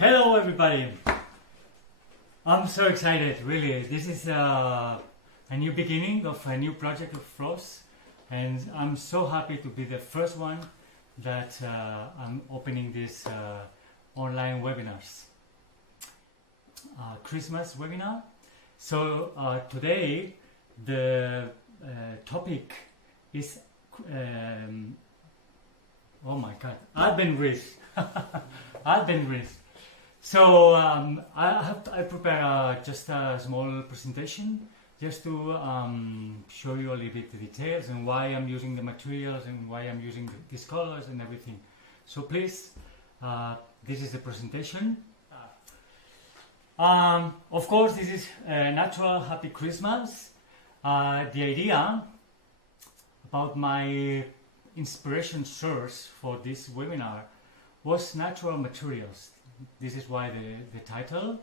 Hello everybody! I'm so excited, really. This is a new beginning of a new project of Floss, and I'm so happy to be the first one that I'm opening this online webinars. Christmas webinar. So today the topic is oh my god, advent wreath. Advent wreath. So I prepare just a small presentation just to show you a little bit the details and why I'm using the materials and why I'm using these colors and everything. So please, this is the presentation. Of course, this is a natural happy Christmas. The idea about my inspiration source for this webinar was natural materials. This is why the title.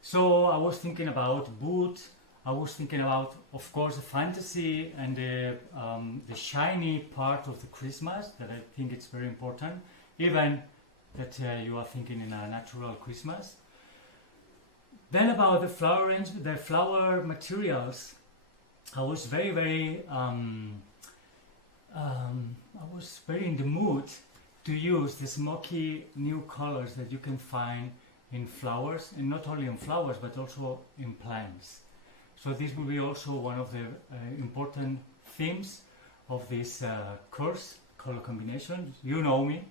So I was thinking about wood. I was thinking about, of course, the fantasy and the shiny part of the Christmas that I think it's very important, even that you are thinking in a natural Christmas. Then about the flower materials, I was very in the mood to use the smoky new colors that you can find in flowers, and not only in flowers but also in plants. So this will be also one of the important themes of this course, color combination. You know me.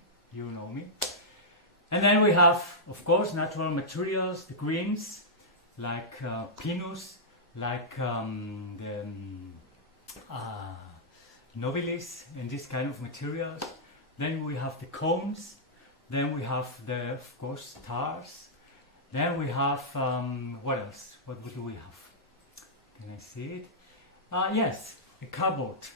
And then we have, of course, natural materials, the greens, like pinus, like the nobilis, and this kind of materials. Then we have the cones. Then we have the, of course, stars. Then we have what else? What do we have? Can I see it? Yes, the cardboard.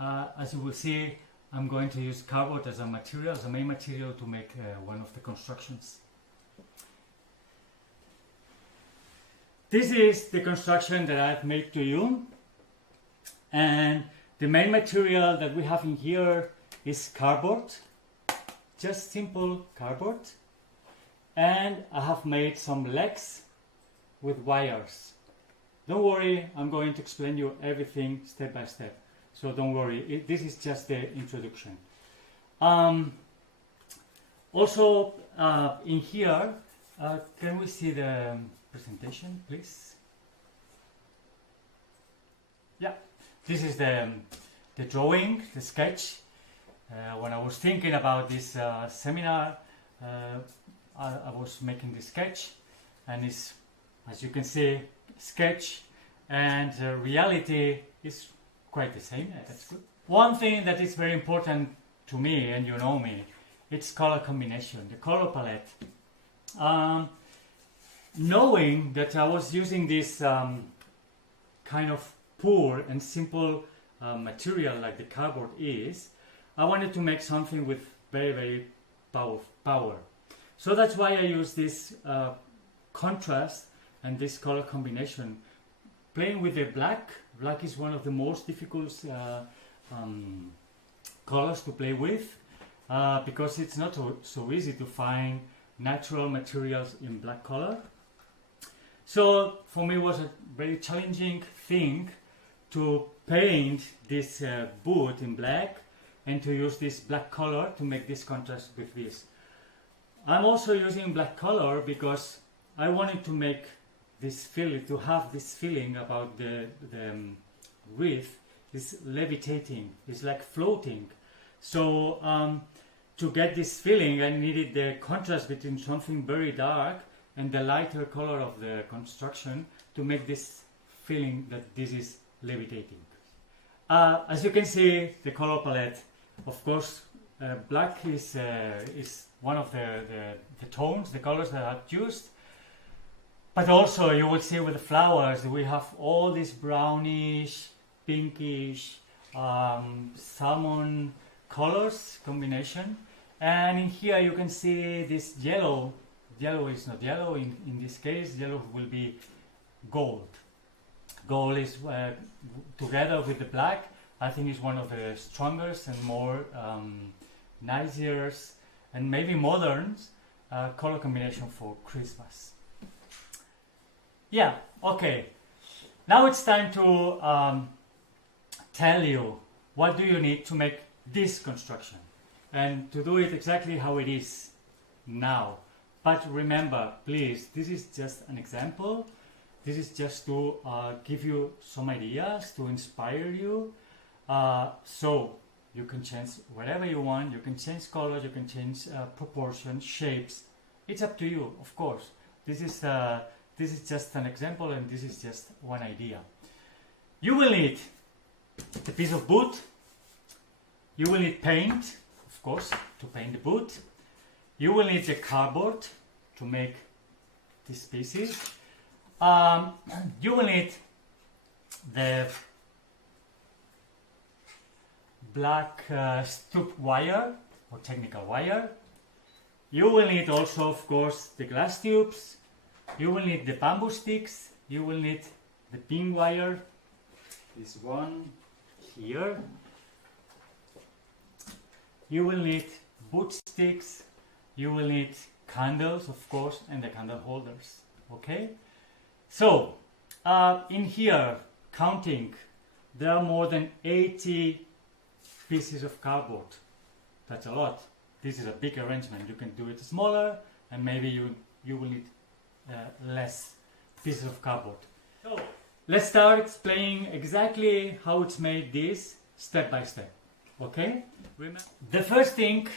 As you will see, I'm going to use cardboard as a material, as a main material to make one of the constructions. This is the construction that I've made to you, and the main material that we have in here is cardboard, just simple cardboard, and I have made some legs with wires. Don't worry, I'm going to explain you everything step by step, so don't worry, this is just the introduction. Also in here, can we see the presentation, please? Yeah, this is the drawing, the sketch. When I was thinking about this seminar, I was making this sketch, and it's, as you can see, sketch and reality is quite the same. Yes. That's good. One thing that is very important to me, and you know me, it's color combination, the color palette. Knowing that I was using this kind of poor and simple material like the cardboard is, I wanted to make something with very power. So that's why I use this contrast and this color combination. Playing with the black. Black is one of the most difficult colors to play with because it's not so easy to find natural materials in black color. So for me it was a very challenging thing to paint this wood in black and to use this black color to make this contrast with this. I'm also using black color because I wanted to make this feeling, to have this feeling about the wreath is levitating, it's like floating. So to get this feeling, I needed the contrast between something very dark and the lighter color of the construction to make this feeling that this is levitating. As you can see, the color palette, of course, black is one of the tones, the colors that I've used. But also you will see with the flowers, we have all this brownish, pinkish, salmon colors combination. And in here you can see this yellow. Yellow is not yellow, in this case, yellow will be gold. Gold is together with the black, I think is one of the strongest and more nicer and maybe modern color combination for Christmas. Yeah, okay. Now it's time to tell you what do you need to make this construction and to do it exactly how it is now. But remember, please, this is just an example. This is just to give you some ideas, to inspire you. So you can change whatever you want. You can change colors, you can change proportions, shapes. It's up to you, of course. This is just an example, and this is just one idea. You will need a piece of wood. You will need paint, of course, to paint the wood. You will need the cardboard to make these pieces. You will need the black strip wire or technical wire. You will need also, of course, the glass tubes. You will need the bamboo sticks. You will need the pin wire. This one here. You will need wood sticks. You will need candles, of course, and the candle holders. Okay? So, in here, counting, there are more than 80 pieces of cardboard. That's a lot. This is a big arrangement. You can do it smaller, and maybe you will need less pieces of cardboard. So, let's start explaining exactly how it's made this step by step. Okay? Remember, the first thing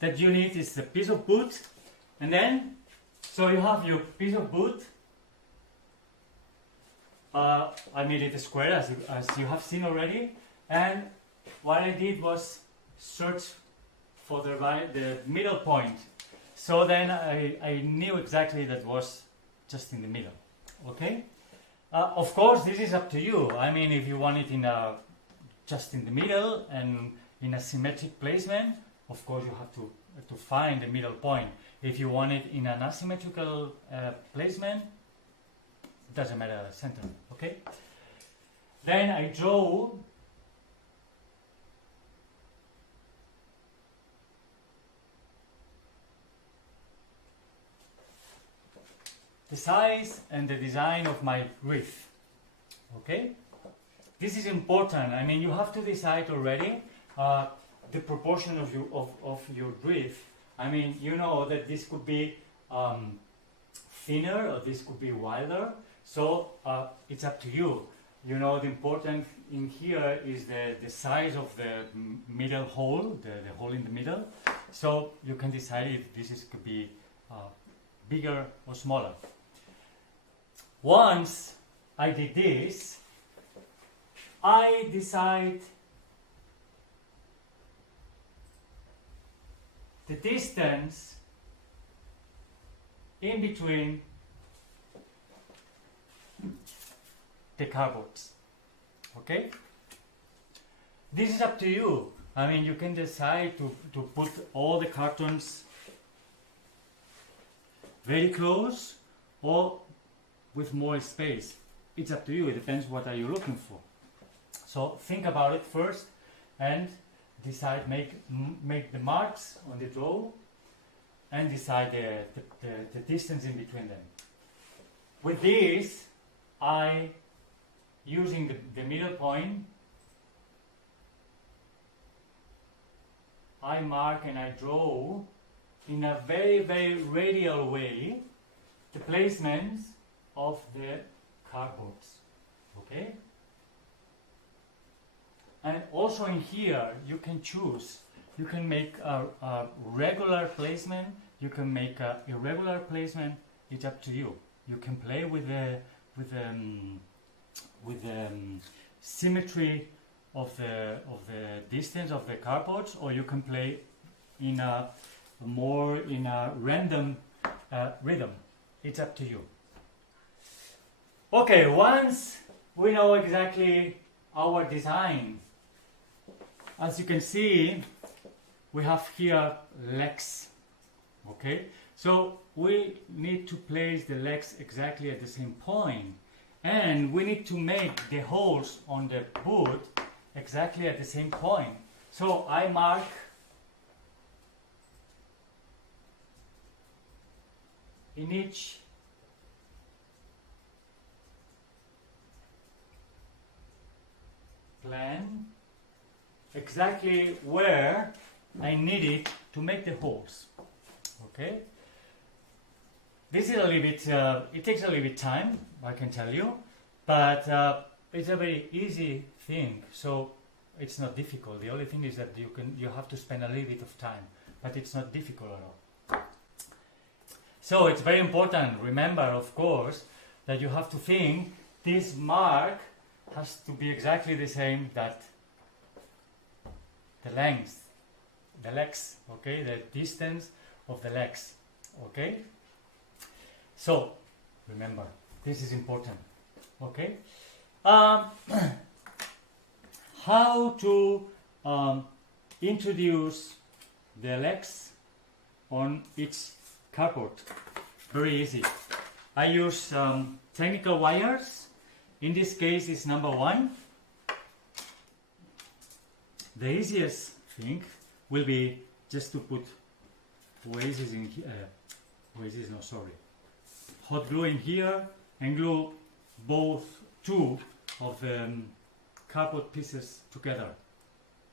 that you need is a piece of wood, and then, so you have your piece of wood. I made it a square as you have seen already, and what I did was search for the middle point. So then I knew exactly that was just in the middle. Okay? Of course, this is up to you. I mean, if you want it just in the middle and in a symmetric placement, of course you have to find the middle point. If you want it in an asymmetrical placement, it doesn't matter the center. Okay? Then I draw the size and the design of my wreath. Okay? This is important. I mean, you have to decide already the proportion of your wreath. I mean, you know that this could be thinner or this could be wider. So it's up to you. You know, the important in here is the size of the middle hole, the hole in the middle. So you can decide if this could be bigger or smaller. Once I did this, I decide the distance in between the cardboards. Okay? This is up to you. I mean, you can decide to put all the cartons very close or with more space. It's up to you. It depends what are you looking for. So think about it first and decide, make the marks on the draw and decide the distance in between them. With this, using the middle point, I mark and I draw in a very, very radial way the placements of the cardboards. Okay? And also in here, you can choose. You can make a regular placement. You can make an irregular placement. It's up to you. You can play with the symmetry of the distance of the cardboards, or you can play in a random rhythm. It's up to you. Okay, once we know exactly our design, as you can see, we have here legs. Okay, so we need to place the legs exactly at the same point, and we need to make the holes on the wood exactly at the same point. So I mark in each plan exactly where I need it to make the holes. Okay? This is a little bit, it takes a little bit time, I can tell you, but it's a very easy thing, so it's not difficult. The only thing is that you have to spend a little bit of time, but it's not difficult at all. So it's very important, remember, of course, that you have to think this mark has to be exactly the same that the length, the legs, okay, the distance of the legs, okay? So, remember, this is important, okay? How to introduce the legs on each cardboard? Very easy. I use technical wires. In this case, it's number 1. The easiest thing will be just to put oasis in here. Hot glue in here and glue both two of the cardboard pieces together.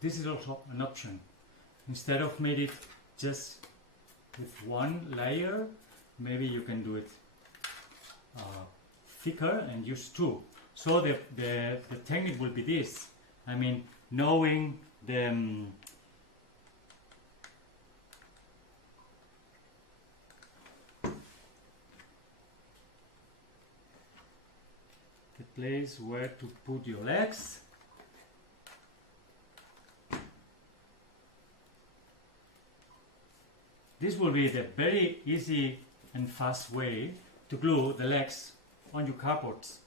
This is also an option. Instead of made it just with one layer, maybe you can do it thicker and use two. So the technique will be this. I mean, knowing the place where to put your legs. This will be the very easy and fast way to glue the legs on your cardboards.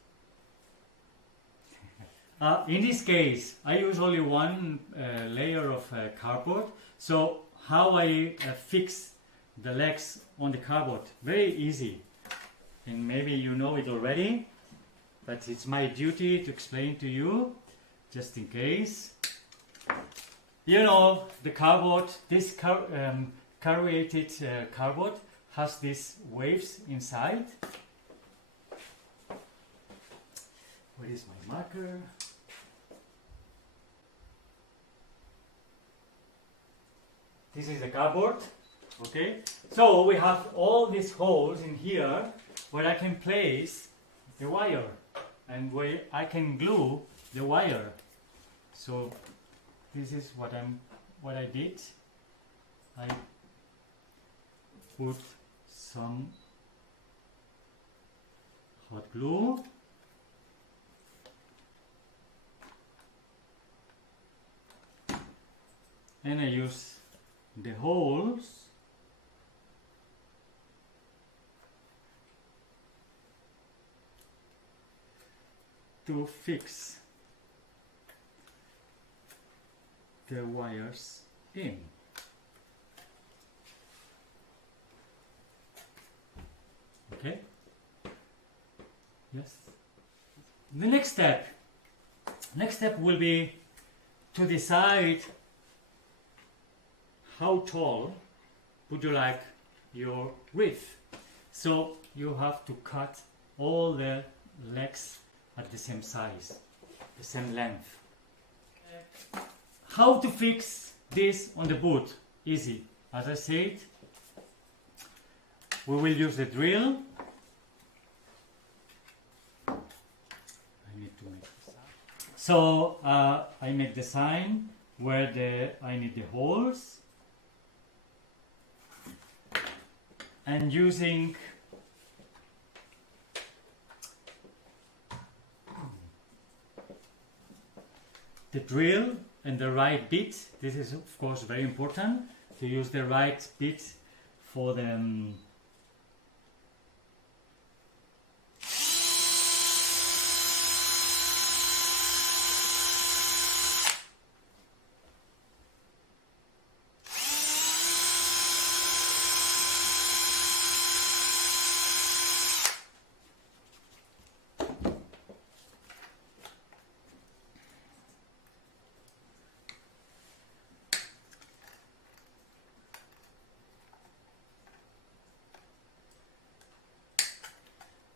In this case, I use only one layer of cardboard. So how I fix the legs on the cardboard? Very easy. And maybe you know it already, but it's my duty to explain to you, just in case. You know, the cardboard, this corrugated cardboard has these waves inside. Where is my marker? This is the cardboard, okay? So we have all these holes in here where I can place the wire and where I can glue the wire. So this is what I did. I put some hot glue. And I use the holes to fix the wires in. Okay? Yes. The next step will be to decide how tall would you like your width. So you have to cut all the legs at the same size, the same length. How to fix this on the boot? Easy. As I said, we will use the drill. I need to make the sign. So I make the sign where I need the holes. And using the drill and the right bit, this is of course very important to use the right bit for the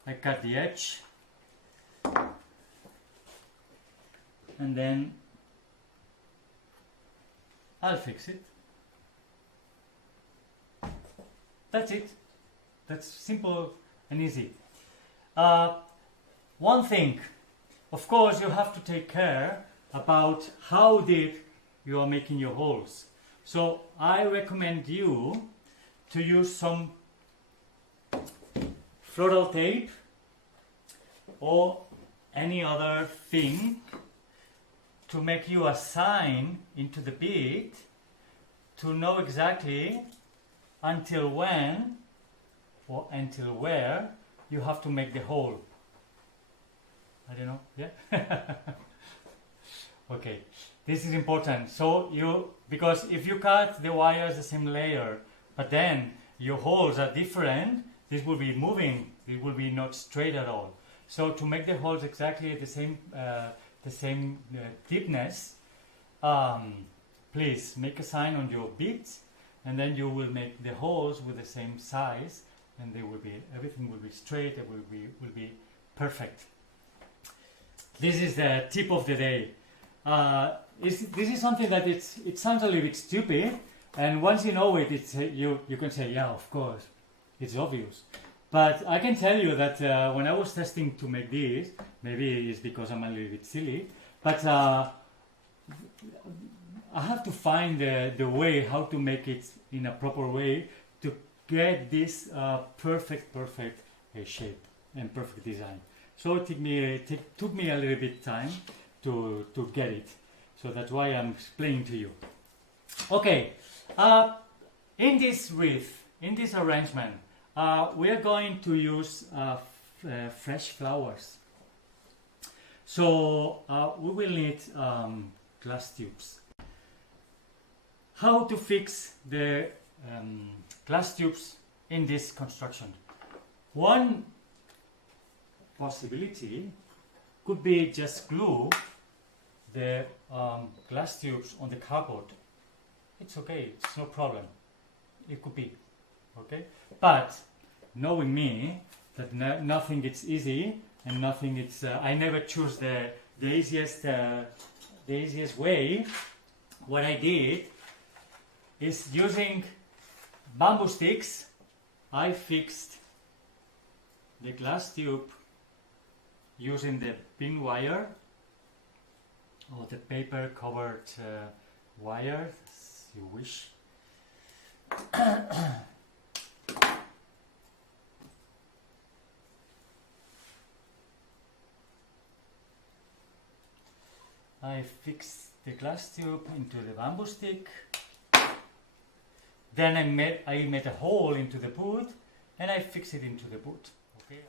I cut the edge, and then I'll fix it. That's it. That's simple and easy. One thing, of course, you have to take care about how deep you are making your holes. So I recommend you to use some floral tape or any other thing to make you a sign into the bead to know exactly until when or until where you have to make the hole. I don't know, yeah? Okay, this is important. So because if you cut the wires the same layer, but then your holes are different, this will be moving, it will be not straight at all. So to make the holes exactly the same deepness, please make a sign on your beads, and then you will make the holes with the same size, and everything will be straight, it will be perfect. This is the tip of the day. This is something that it sounds a little bit stupid, and once you know it, you can say, yeah, of course, it's obvious. But I can tell you that when I was testing to make this, maybe it's because I'm a little bit silly, but I have to find the way how to make it in a proper way to get this perfect shape and perfect design. So it took me a little bit time to get it. So that's why I'm explaining to you. Okay, in this wreath, in this arrangement, we are going to use fresh flowers. So we will need glass tubes. How to fix the glass tubes in this construction? One possibility could be just glue the glass tubes on the cardboard. It's okay, it's no problem. It could be, okay? But knowing me, that nothing is easy and nothing is. I never choose the easiest way. What I did is using bamboo sticks. I fixed the glass tube using the pin wire or the paper covered wire, as you wish. I fixed the glass tube into the bamboo stick. Then I made a hole into the boot and I fixed it into the boot. Okay.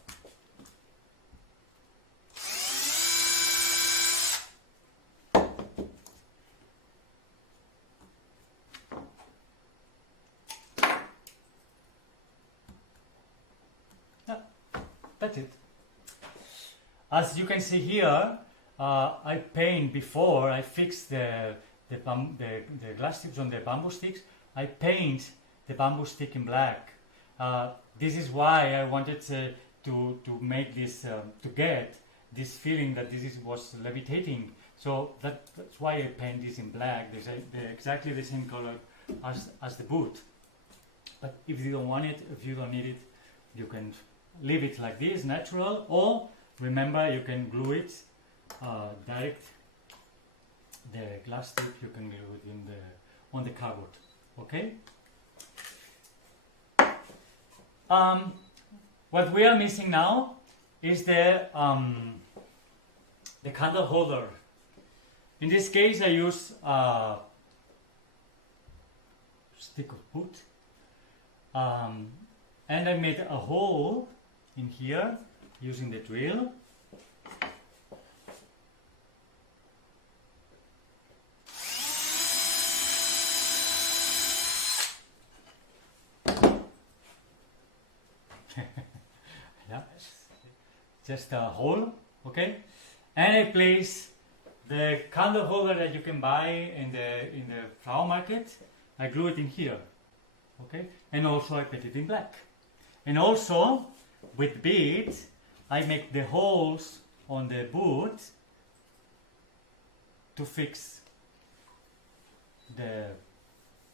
That's it. As you can see here, I paint before I fix the glass tips on the bamboo sticks. I paint the bamboo stick in black. This is why I wanted to make this to get this feeling that was levitating. So that's why I paint this in black. They're exactly the same color as the boot. But if you don't want it, if you don't need it, you can leave it like this, natural, or remember you can glue it direct. The glass tip you can glue it on the cardboard. Okay. What we are missing now is the candle holder. In this case, I use a stick of wood, and I made a hole in here using the drill. Yeah, just a hole, okay? And I place the candle holder that you can buy in the flower market. I glue it in here, okay? And also I paint it in black. And also with beads, I make the holes on the boot to fix the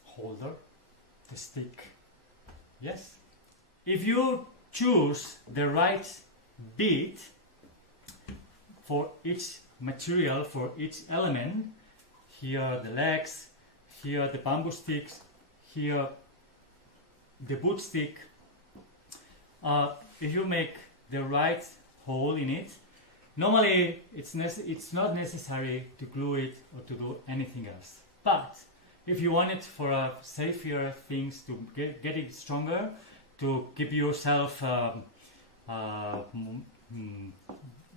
holder, the stick. Yes? If you choose the right bit for each material, for each element, here are the legs, here are the bamboo sticks, here the boot stick. If you make the right hole in it, normally it's not necessary to glue it or to do anything else. But if you want it for safer things, to get it stronger, to keep yourself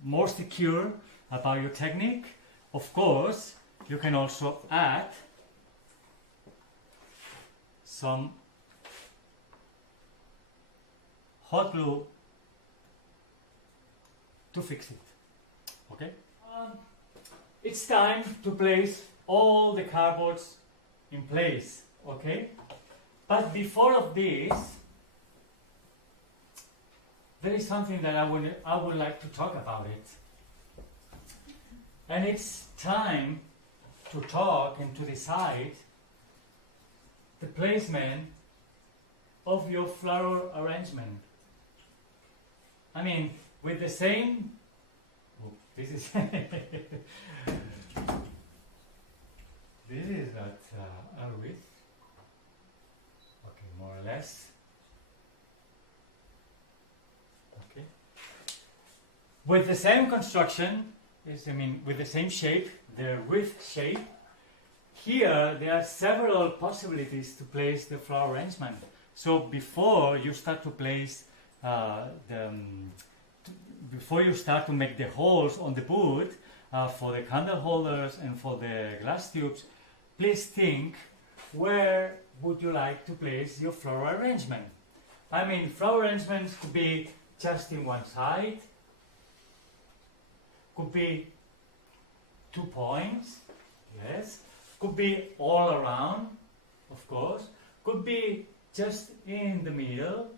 more secure about your technique, of course, you can also add some hot glue to fix it. Okay? It's time to place all the cardboards in place. Okay? But before of this, there is something that I would like to talk about it. And it's time to talk and to decide the placement of your flower arrangement. I mean, with the same... Oh, this is... this is not a width. Okay, more or less. Okay. With the same construction, with the same shape, the width shape, here there are several possibilities to place the flower arrangement. So before you start to place before you start to make the holes on the boot for the candle holders and for the glass tubes, please think, where would you like to place your flower arrangement? I mean, flower arrangements could be just in one side, could be 2 points, yes, could be all around, of course, could be just in the middle.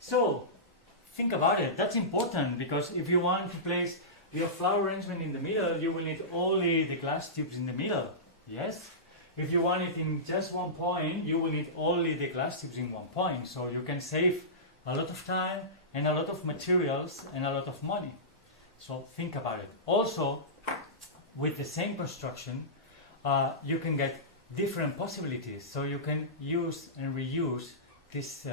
So, think about it. That's important, because if you want to place your flower arrangement in the middle, you will need only the glass tubes in the middle, yes? If you want it in just one point, you will need only the glass tubes in one point. So you can save a lot of time and a lot of materials and a lot of money. So think about it. Also, with the same construction, you can get different possibilities. So you can use and reuse this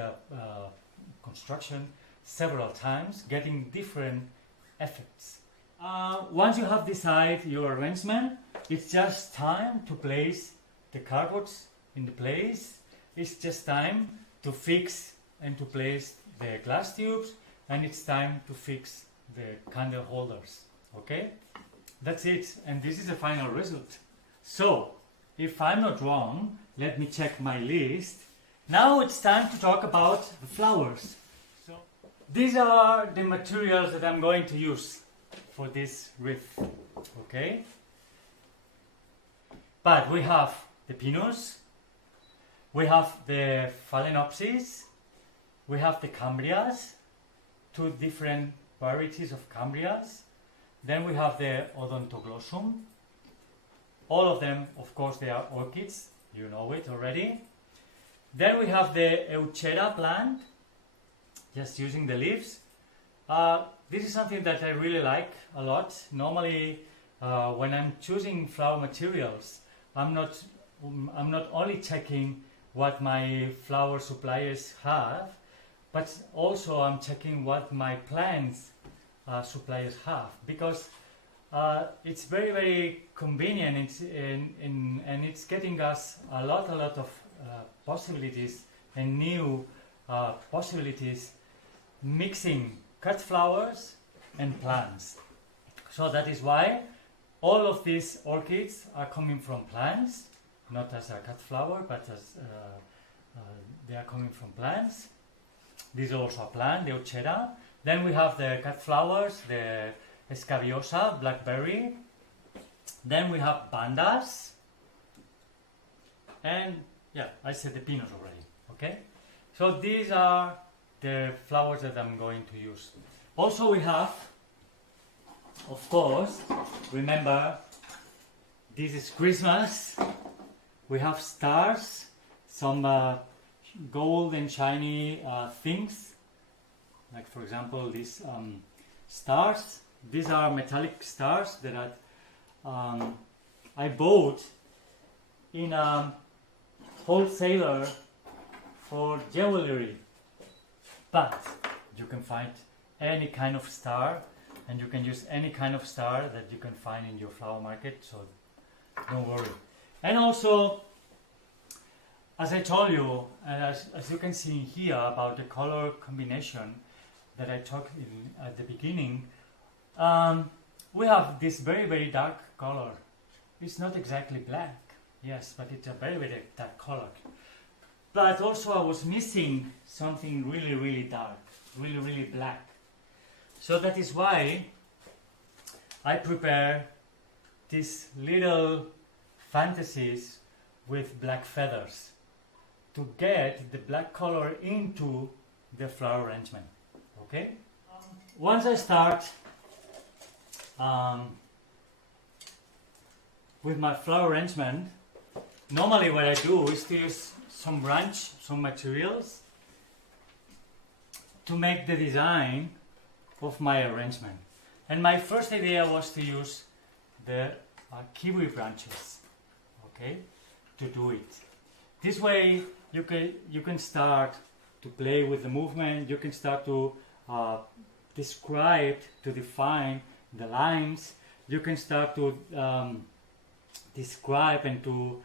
construction several times, getting different effects. Once you have decided your arrangement, it's just time to place the cardboards in the place. It's just time to fix and to place the glass tubes, and it's time to fix the candle holders. Okay? That's it, and this is the final result. So, if I'm not wrong, let me check my list. Now it's time to talk about the flowers. So, these are the materials that I'm going to use for this wreath. Okay? But we have the pinus, we have the phalaenopsis, we have the cambrias, 2 different varieties of cambrias. Then we have the odontoglossum. All of them, of course, they are orchids. You know it already. Then we have the Euchera plant, just using the leaves. This is something that I really like a lot. Normally, when I'm choosing flower materials, I'm not only checking what my flower suppliers have, but also I'm checking what my plants suppliers have, because it's very, very convenient. And it's getting us a lot of possibilities and new possibilities mixing cut flowers and plants. So that is why all of these orchids are coming from plants, not as a cut flower, but as they are coming from plants. This is also a plant, the Euchera. Then we have the cut flowers, the Escabiosa, blackberry. Then we have bandas. And yeah, I said the pinus already. Okay? So these are the flowers that I'm going to use. Also we have, of course, remember, this is Christmas. We have stars, some gold and shiny things, like for example these stars. These are metallic stars that I bought in a wholesaler for jewelry. But you can find any kind of star, and you can use any kind of star that you can find in your flower market, so don't worry. And also, as I told you, and as you can see here about the color combination that I talked at the beginning, we have this very, very dark color. It's not exactly black, yes, but it's a very, very dark color. But also I was missing something really, really dark, really, really black. So that is why I prepare these little fantasies with black feathers to get the black color into the flower arrangement. Okay? Once I start with my flower arrangement, normally what I do is to use some branch, some materials to make the design of my arrangement. And my first idea was to use the kiwi branches, okay, to do it. This way you can start to play with the movement. You can start to describe, to define the lines. You can start to describe and to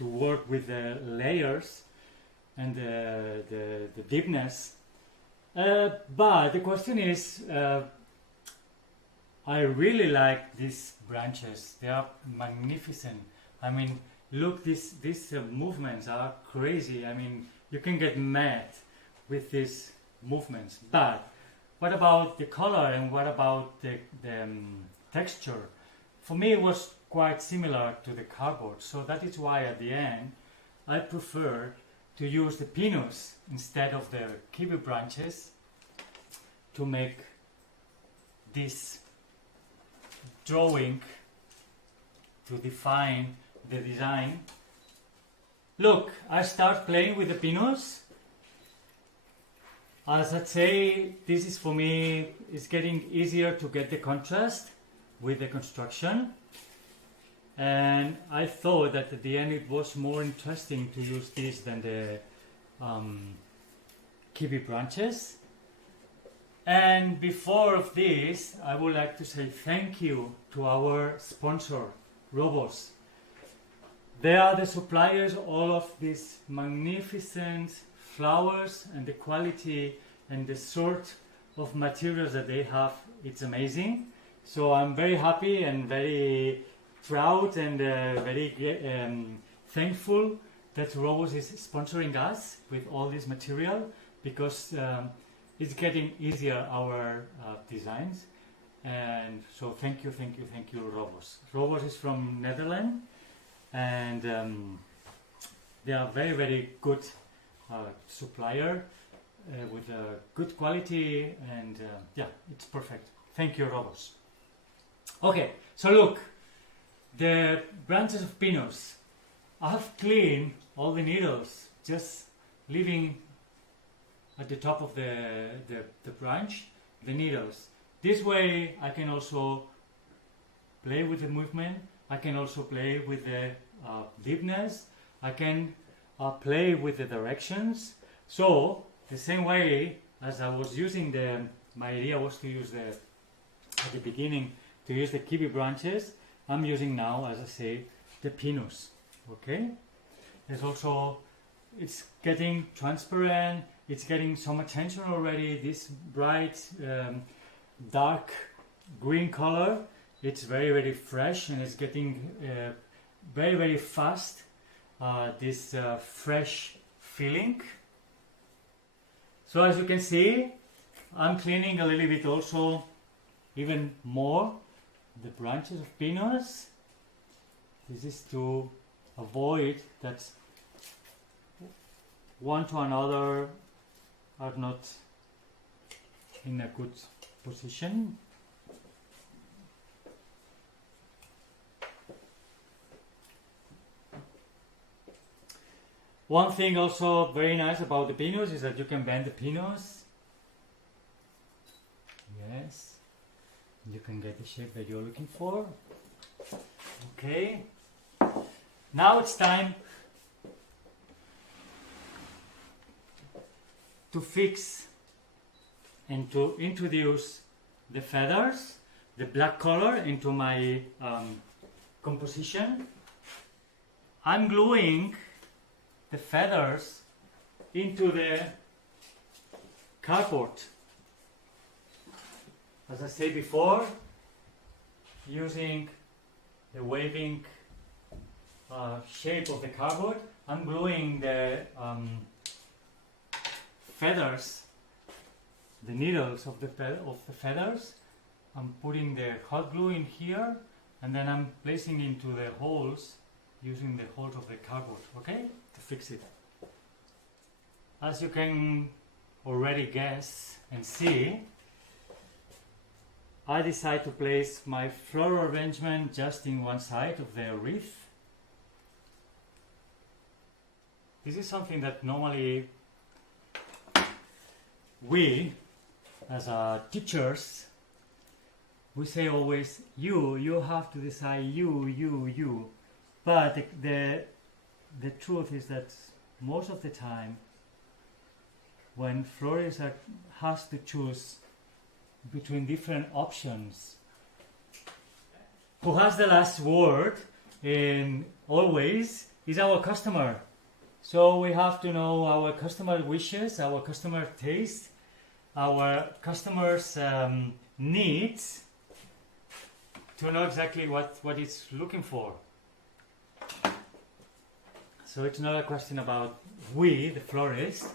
work with the layers and the deepness. But the question is, I really like these branches. They are magnificent. I mean, look, these movements are crazy. I mean, you can get mad with these movements. But what about the color and what about the texture? For me, it was quite similar to the cardboard. So that is why at the end, I prefer to use the pinus instead of the kiwi branches to make this drawing, to define the design. Look, I start playing with the pinus. As I say, this is for me, it's getting easier to get the contrast with the construction. And I thought that at the end it was more interesting to use this than the kiwi branches. And before of this, I would like to say thank you to our sponsor, Robos. They are the suppliers of all of these magnificent flowers, and the quality and the sort of materials that they have, it's amazing. So I'm very happy and very proud and very thankful that Robos is sponsoring us with all this material, because it's getting easier, our designs. And so thank you, Robos. Robos is from Netherlands, and they are very, very good supplier with good quality, and yeah, it's perfect. Thank you, Robos. Okay, so look, the branches of pinus. I have cleaned all the needles, just leaving at the top of the branch the needles. This way I can also play with the movement. I can also play with the deepness. I can play with the directions. So the same way as I was using my idea was to use at the beginning to use the kiwi branches. I'm using now, as I say, the pinus. Okay. There's also, it's getting transparent. It's getting some attention already. This bright dark green color. It's very, very fresh, and it's getting very, very fast. This fresh feeling. So as you can see, I'm cleaning a little bit also, even more, the branches of pinus. This is to avoid that one to another are not in a good position. One thing also very nice about the pinos is that you can bend the pinos. Yes, you can get the shape that you're looking for. Okay, now it's time to fix and to introduce the feathers, the black color into my composition. I'm gluing the feathers into the cardboard. As I said before, using the waving shape of the cardboard, I'm gluing the feathers, the needles of the feathers. I'm putting the hot glue in here, and then I'm placing into the holes using the holes of the cardboard, okay, to fix it. As you can already guess and see, I decide to place my floral arrangement just in one side of the wreath. This is something that normally we, as teachers, we say always, you have to decide, you. But the truth is that most of the time, when florist has to choose between different options, who has the last word in always is our customer. So we have to know our customer wishes, our customer taste, our customers' needs, to know exactly what it's looking for. So it's not a question about we, the florist.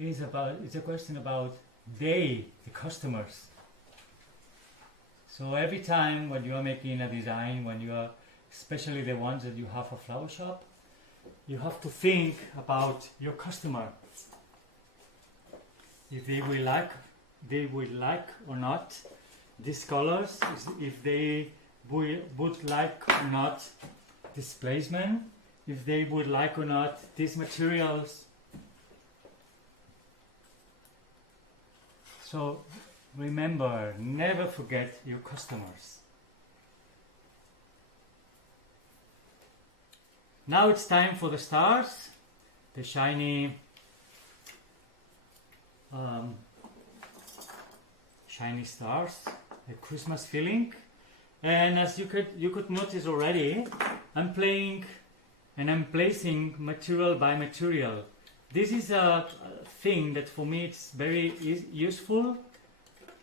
It's a question about they, the customers. So every time when you are making a design, when you are, especially the ones that you have a flower shop, you have to think about your customer. If they will like or not these colors, if they would like or not this placement, if they would like or not these materials. So remember, never forget your customers. Now it's time for the stars, the shiny stars, the Christmas feeling. And as you could notice already, I'm playing and I'm placing material by material. This is a thing that for me it's very useful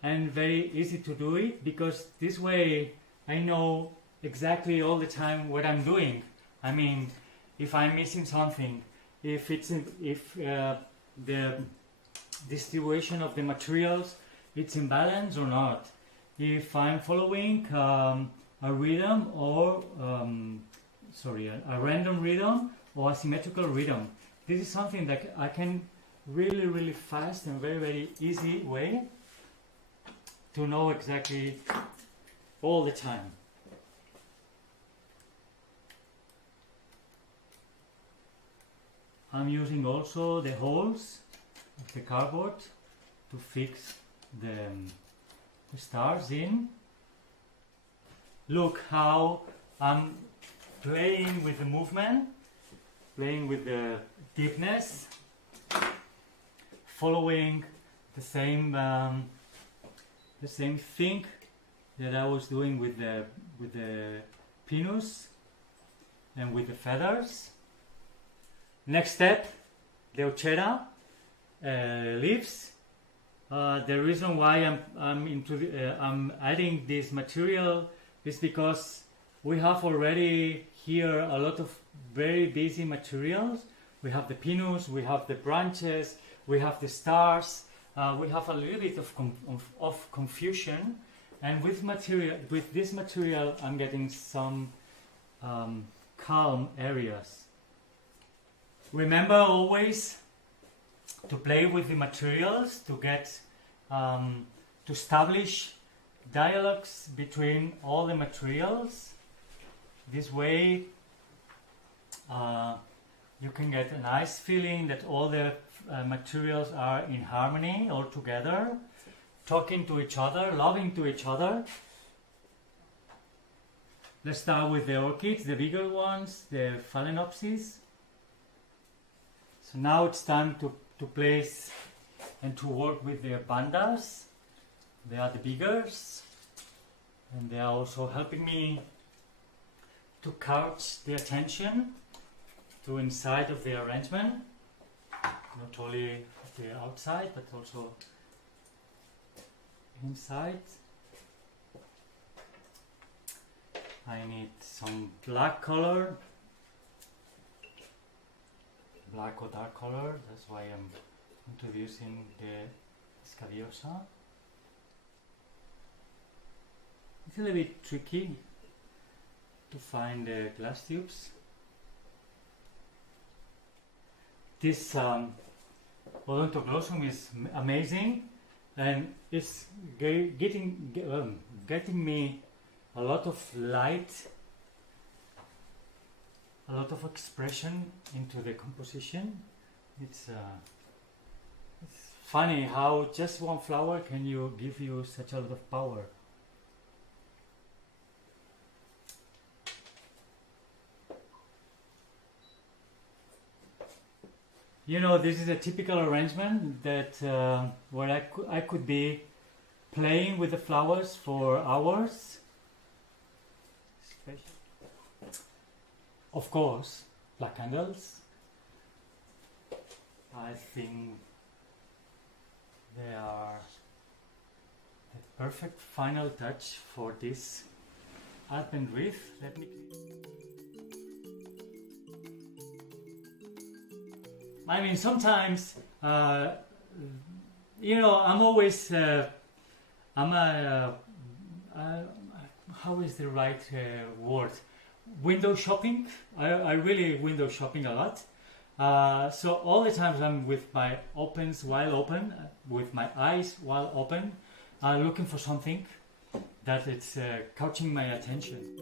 and very easy to do it, because this way I know exactly all the time what I'm doing. I mean, if I'm missing something, if the distribution of the materials it's in balance or not, if I'm following a rhythm or a random rhythm or a symmetrical rhythm. This is something that I can really fast and very easy way to know exactly all the time. I'm using also the holes of the cardboard to fix the stars in. Look how I'm playing with the movement, playing with the deepness, following the same thing that I was doing with the pinus and with the feathers. Next step, the ochera leaves. The reason why I'm adding this material is because we have already here a lot of very busy materials. We have the pinus, we have the branches, we have the stars. We have a little bit of confusion, and with this material, I'm getting some calm areas. Remember always to play with the materials, to get to establish dialogues between all the materials. This way you can get a nice feeling that all the materials are in harmony all together, talking to each other, loving to each other. Let's start with the orchids, the bigger ones, the phalaenopsis. So now it's time to place and to work with the bandas. They are the biggers, and they are also helping me to couch the attention to inside of the arrangement, not only the outside but also inside. I need some black color, black or dark color, that's why I'm introducing the Scabiosa. It's a little bit tricky to find the glass tubes. This odontoglossum is amazing, and it's getting me a lot of light, a lot of expression into the composition. It's funny how just one flower can give you such a lot of power. You know, this is a typical arrangement that where I could be playing with the flowers for hours. Of course, black candles. I think they are the perfect final touch for this Advent wreath. Let me. I mean, sometimes, you know, I'm always, how is the right word? Window shopping. I really window shopping a lot. So all the times I'm with my opens wide open, with my eyes wide open, looking for something that it's catching my attention.